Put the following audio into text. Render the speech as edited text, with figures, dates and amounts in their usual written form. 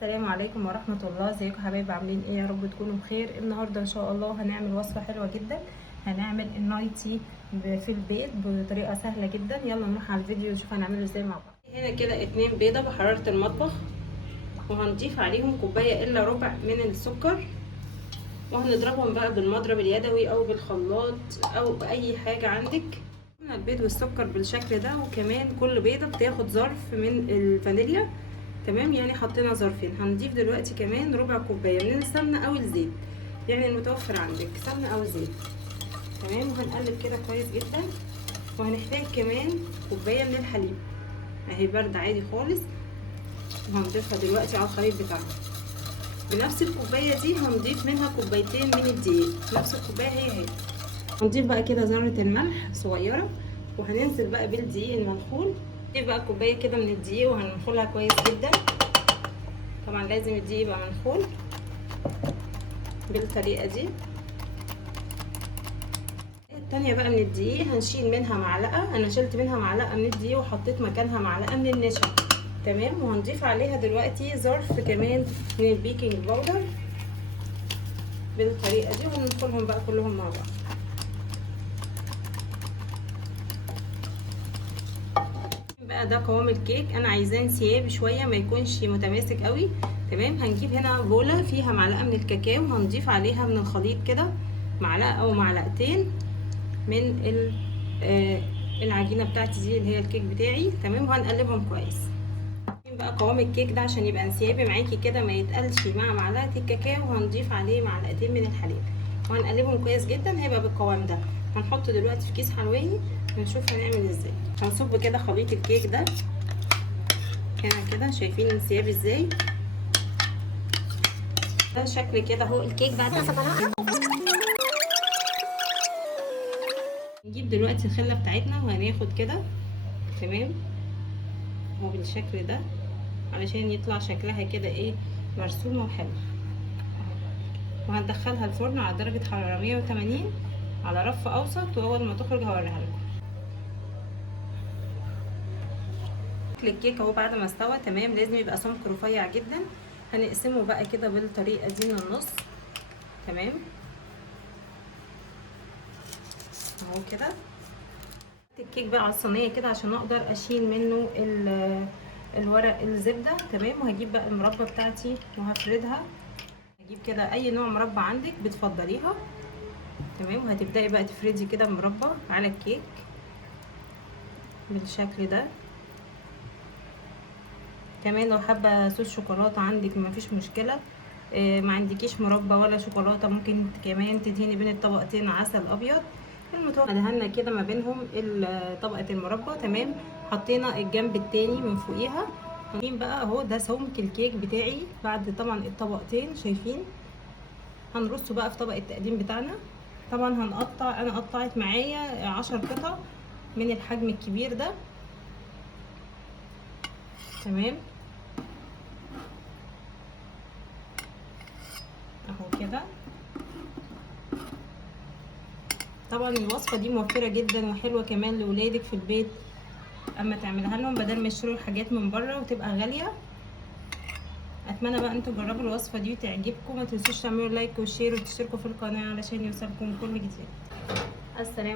السلام عليكم ورحمة الله. ازيكم يا حبايبي؟ عاملين ايه؟ يا رب تكونوا بخير. النهارده ان شاء الله هنعمل وصفة حلوة جدا. هنعمل النايتي في البيت بطريقة سهلة جدا. يلا نروح على الفيديو نشوف هنعمله ازاي مع بعض. هنا كده 2 بيضة بحرارة المطبخ، وهنضيف عليهم كوباية الا ربع من السكر، وهنضربهم بقى بالمضرب اليدوي او بالخلاط او باي حاجة عندك. البيض والسكر بالشكل ده، وكمان كل بيضة بتاخد ظرف من الفانيليا. تمام، يعني حطينا ظرفين. هنضيف دلوقتي كمان ربع كوبايه من السمنه او الزيت، يعني المتوفر عندك سمنه او زيت. تمام، وهنقلب كده كويس جدا. وهنحتاج كمان كوبايه من الحليب اهي بارده عادي خالص، وهنضيفها دلوقتي على الخليط بتاعنا. بنفس الكوبايه دي هنضيف منها كوبايتين من الدقيق، نفس الكوبايه هي. هنضيف بقى كده ذره الملح صغيره، وهننزل بقى بالدقيق المنخول. نضيف بقى كوبايه كده من الدقيق وهننخلها كويس جدا. طبعا لازم الدقيق يبقى منخول بالطريقه دي. التانية بقى من الدقيق هنشيل منها معلقه، انا شلت منها معلقه من الدقيق وحطيت مكانها معلقه من النشا. تمام، وهنضيف عليها دلوقتي ظرف كمان من البيكنج باودر بالطريقه دي، وهننخلهم بقى كلهم مع بعض. بقى ده قوام الكيك، انا عايزاه انسياب شويه ما يكونش متماسك قوي. تمام، هنجيب هنا بوله فيها معلقه من الكاكاو، هنضيف عليها من الخليط كده معلقه او معلقتين من العجينه بتاعتي دي اللي هي الكيك بتاعي. تمام، وهنقلبهم كويس. بقى قوام الكيك ده عشان يبقى انسيابي معاكي كده ما يتقلش مع معلقه الكاكاو، هنضيف عليه معلقتين من الحليب وهنقلبهم كويس جدا. هيبقى بالقوام ده. هنحطه دلوقتي في كيس حلواني ونشوف هنعمل ازاي. هنصب كده خليط الكيك ده هنا كده، شايفين انسيابي ازاي؟ ده شكل كده اهو الكيك بعد ما صبناه. نجيب دلوقتي الخله بتاعتنا وهناخد كده. تمام، اهو بالشكل ده علشان يطلع شكلها كده ايه، مرسومه وحلوه. وهندخلها الفرن على درجه حراره 180 على رف اوسط، واول ما تخرج هوريها لكم. الكيك اهو بعد ما استوى. تمام، لازم يبقى سمك رفيع جدا. هنقسمه بقى كده بالطريقه دي من النص. تمام اهو كده. الكيك بقى على الصينيه كده عشان اقدر اشيل منه الورق الزبده. تمام، وهجيب بقى المربى بتاعتي وهفردها. هجيب كده اي نوع مربى عندك بتفضليها. تمام، وهتبداي بقى تفردي كده مربى على الكيك بالشكل ده. كمان لو حابه صوص شوكولاته عندك مفيش مشكله. ما عندكيش مربى ولا شوكولاته، ممكن كمان تدهني بين الطبقتين عسل ابيض. دهنا كده ما بينهم طبقه المربى. تمام، حطينا الجنب التاني من فوقيها. شايفين بقى اهو ده سمك الكيك بتاعي بعد طبعا الطبقتين. شايفين؟ هنرصه بقى في طبق التقديم بتاعنا. طبعا هنقطع، انا قطعت معايا 10 قطع من الحجم الكبير ده. تمام اهو كده. طبعا الوصفه دي موفره جدا وحلوه كمان لاولادك في البيت، اما تعملها لهم بدل ما يشتروا الحاجات من بره وتبقى غاليه. اتمنى بقى انتوا تجربوا الوصفه دي وتعجبكم. ما تنسوش تعملوا لايك وشير وتشتركوا في القناه علشان يوصلكم كل جديد. السلام